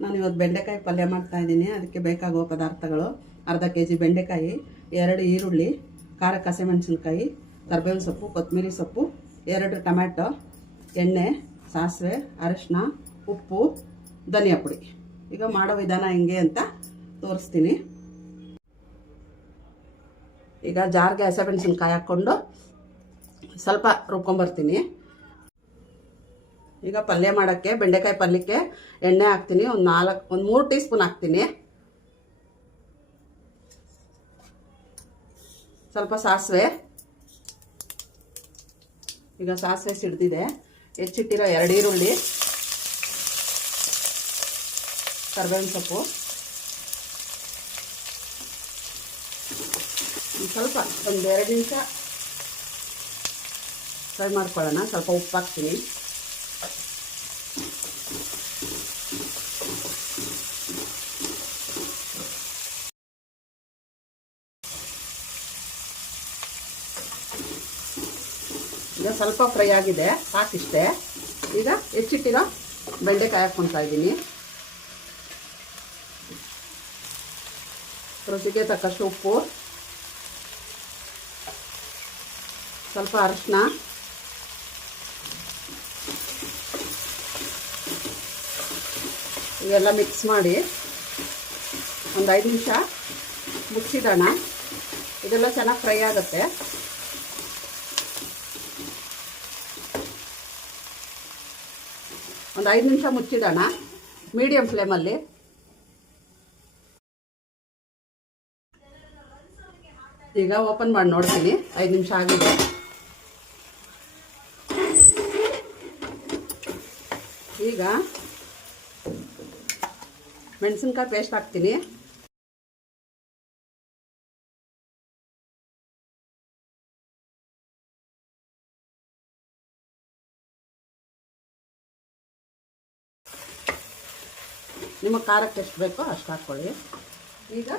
ನಾನು ಇವತ್ತು ಬೆಂಡೆಕಾಯಿ ಪಲ್ಯ ಮಾಡ್ತಾಯಿದ್ದೀನಿ. ಅದಕ್ಕೆ ಬೇಕಾಗುವ ಪದಾರ್ಥಗಳು: ಅರ್ಧ kg ಬೆಂಡೆಕಾಯಿ, 2 ಈರುಳ್ಳಿ, ಖಾರಕ್ಕೆ ಹಸಿಮೆಣಸಿನ್ಕಾಯಿ, ಕರಿಬೇವಿನ ಸೊಪ್ಪು, ಕೊತ್ತಂಬರಿ ಸೊಪ್ಪು, 2 ಟೊಮ್ಯಾಟೊ, ಎಣ್ಣೆ, ಸಾಸಿವೆ, ಅರಿಶಿನ, ಉಪ್ಪು, ಧನಿಯಾ ಪುಡಿ. ಈಗ ಮಾಡೋ ವಿಧಾನ ಹೆಂಗೆ ಅಂತ ತೋರಿಸ್ತೀನಿ. ಈಗ ಜಾರ್ಗೆ ಹಸಿಮೆಣಸಿನ್ಕಾಯಿ ಹಾಕ್ಕೊಂಡು ಸ್ವಲ್ಪ ರುಬ್ಕೊಂಬರ್ತೀನಿ. ಈಗ ಪಲ್ಯ ಮಾಡೋಕ್ಕೆ ಬೆಂಡೆಕಾಯಿ ಪಲ್ಯಕ್ಕೆ ಎಣ್ಣೆ ಹಾಕ್ತೀನಿ. ಒಂದು 3 ಟೀ ಸ್ಪೂನ್ ಹಾಕ್ತೀನಿ. ಸ್ವಲ್ಪ ಸಾಸಿವೆ. ಈಗ ಸಾಸಿವೆ ಸಿಡ್ದಿದೆ. ಹೆಚ್ಚಿಟ್ಟಿರೋ 2 ಈರುಳ್ಳಿ, ಕರಿಬೇವಿನ ಸೊಪ್ಪು, ಸ್ವಲ್ಪ ಒಂದು 2 ನಿಮಿಷ ಫ್ರೈ ಮಾಡ್ಕೊಳ್ಳೋಣ. ಸ್ವಲ್ಪ ಉಪ್ಪು ಹಾಕ್ತೀನಿ. ಈಗ ಸ್ವಲ್ಪ ಫ್ರೈ ಆಗಿದೆ, ಸಾಕಿಷ್ಟೇ. ಈಗ ಹೆಚ್ಚಿಟ್ಟಿರೋ ಬೆಂಡೆಕಾಯಿ ಹಾಕ್ಕೊತಾ ಇದ್ದೀನಿ. ರುಚಿಗೆ ತಕ್ಕಷ್ಟು ಉಪ್ಪು, ಸ್ವಲ್ಪ ಅರಿಶಿನ, ಇವೆಲ್ಲ ಮಿಕ್ಸ್ ಮಾಡಿ ಒಂದು 5 ನಿಮಿಷ ಮುಚ್ಚಿಡೋಣ. ಇದೆಲ್ಲ ಚೆನ್ನಾಗಿ ಫ್ರೈ ಆಗುತ್ತೆ. ಒಂದು 5 ನಿಮಿಷ ಮುಚ್ಚಿಡೋಣ ಮೀಡಿಯಂ ಫ್ಲೇಮಲ್ಲಿ. ಈಗ ಓಪನ್ ಮಾಡಿ ನೋಡ್ತೀನಿ. 5 ನಿಮಿಷ ಆಗಿದೆ. ಈಗ ಮೆಣಸಿನ್ಕಾಯಿ ಪೇಸ್ಟ್ ಹಾಕ್ತೀನಿ. ನಿಮಗೆ ಖಾರಕ್ಕೆ ಎಷ್ಟು ಬೇಕೋ ಅಷ್ಟು ಹಾಕ್ಕೊಳ್ಳಿ. ಈಗ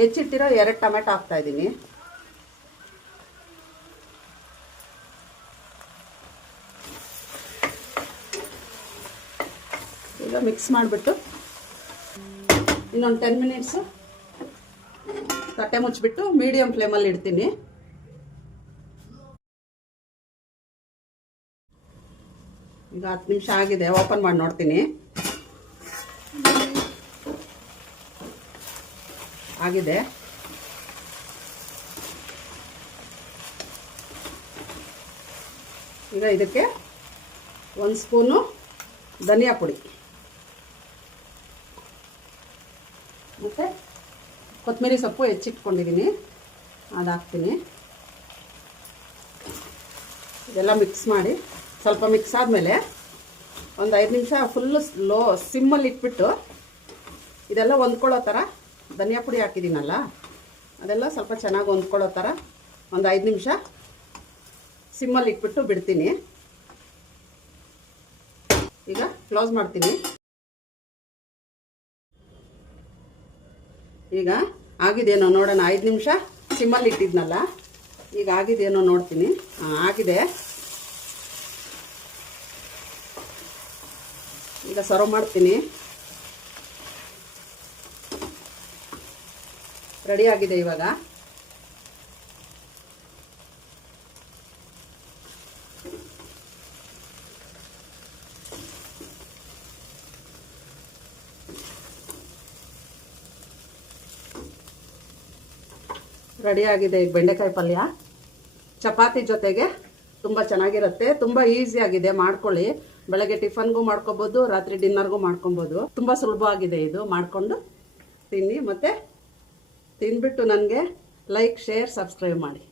ಹೆಚ್ಚಿಟ್ಟಿರೋ 2 ಟೊಮೆಟೊ ಹಾಕ್ತಾಯಿದ್ದೀನಿ. ಈಗ ಮಿಕ್ಸ್ ಮಾಡಿಬಿಟ್ಟು ಇನ್ನೊಂದು 10 ಮಿನಿಟ್ಸು ತಟ್ಟೆ ಮುಚ್ಚಿಬಿಟ್ಟು ಮೀಡಿಯಂ ಫ್ಲೇಮಲ್ಲಿ ಇಡ್ತೀನಿ. ಈಗ 10 ನಿಮಿಷ ಆಗಿದೆ. ಓಪನ್ ಮಾಡಿ ನೋಡ್ತೀನಿ. ಆಗಿದೆ. ಈಗ ಇದಕ್ಕೆ 1 ಸ್ಪೂನು ಧನಿಯಾ ಪುಡಿ ಮತ್ತು ಕೊತ್ತಂಬರಿ ಸೊಪ್ಪು ಹೆಚ್ಚಿಟ್ಕೊಂಡಿದ್ದೀನಿ, ಅದು ಹಾಕ್ತೀನಿ. ಇದೆಲ್ಲ ಮಿಕ್ಸ್ ಮಾಡಿ ಸ್ವಲ್ಪ ಮಿಕ್ಸ್ ಆದಮೇಲೆ ಒಂದು 5 ನಿಮಿಷ ಫುಲ್ಲು ಸಿಮ್ಮಲ್ಲಿ ಇಟ್ಬಿಟ್ಟು ಇದೆಲ್ಲ ಹೊಂದ್ಕೊಳ್ಳೋ ಥರ, ಧನಿಯಾ ಪುಡಿ ಹಾಕಿದ್ದೀನಲ್ಲ ಅದೆಲ್ಲ ಸ್ವಲ್ಪ ಚೆನ್ನಾಗಿ ಹೊಂದ್ಕೊಳ್ಳೋ ಥರ ಒಂದು 5 ನಿಮಿಷ ಸಿಮ್ಮಲ್ಲಿ ಇಟ್ಬಿಟ್ಟು ಬಿಡ್ತೀನಿ. ಈಗ ಕ್ಲೋಸ್ ಮಾಡ್ತೀನಿ. ಈಗ ಆಗಿದೆಯೇನೋ ನೋಡೋಣ. 5 ನಿಮಿಷ ಸಿಮ್ಮಲ್ಲಿ ಇಟ್ಟಿದ್ನಲ್ಲ, ಈಗ ಆಗಿದೆಯೇನೋ ನೋಡ್ತೀನಿ. ಆಗಿದೆ. ಈಗ ಸರ್ವ್ ಮಾಡ್ತೀನಿ. ರೆಡಿ ಆಗಿದೆ. ಇವಾಗ ರೆಡಿ ಆಗಿದೆ ಈಗ ಬೆಂಡೆಕಾಯಿ ಪಲ್ಯ. ಚಪಾತಿ ಜೊತೆಗೆ ತುಂಬ ಚೆನ್ನಾಗಿರುತ್ತೆ. ತುಂಬ ಈಸಿಯಾಗಿದೆ, ಮಾಡ್ಕೊಳ್ಳಿ. ಬೆಳಗ್ಗೆ ಟಿಫನ್ಗೂ ಮಾಡ್ಕೊಬೋದು, ರಾತ್ರಿ ಡಿನ್ನರ್ಗೂ ಮಾಡ್ಕೊಬೋದು. ತುಂಬ ಸುಲಭವಾಗಿದೆ ಇದು. ಮಾಡಿಕೊಂಡು ತಿನ್ನಿ. ಮತ್ತು ತಿಂದ್ಬಿಟ್ಟು ನನಗೆ ಲೈಕ್, ಶೇರ್, ಸಬ್ಸ್ಕ್ರೈಬ್ ಮಾಡಿ.